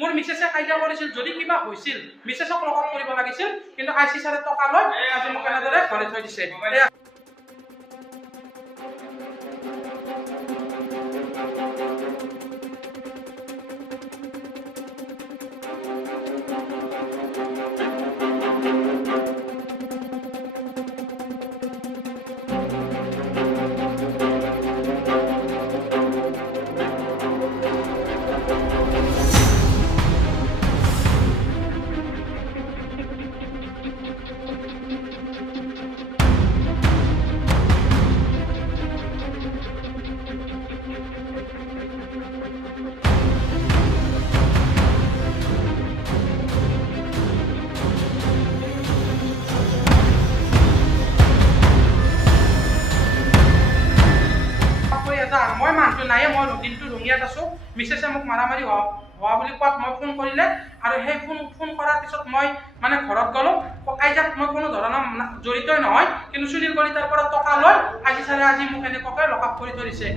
মোৰ মিছেছে কাইজা কৰিছিল যদি কিবা হৈছিল মিছেছক লগত কৰিব লাগিছিল কিন্তু আইচি ছাৰে টকা লৈ আজি মোক এনেদৰে ঘৰে থৈ দিছে মই মানুহটো নাই মই দিনটো ৰঙিয়াত আছো মিছেছে মোক মাৰামাৰি হোৱা বুলি কোৱাত মই ফোন কৰিলে আৰু সেই ফোন কৰাৰ পিছত মই মানে ঘৰত গলো কাইজাত মই কোনো ধৰণৰ জড়িতই নহয় কিন্তু সুনীল কলিতাৰ পৰা টকা লৈ আজি ছাৰে আজি মোক এনেকুৱাকৈ লকআপ কৰি থৈ দিছে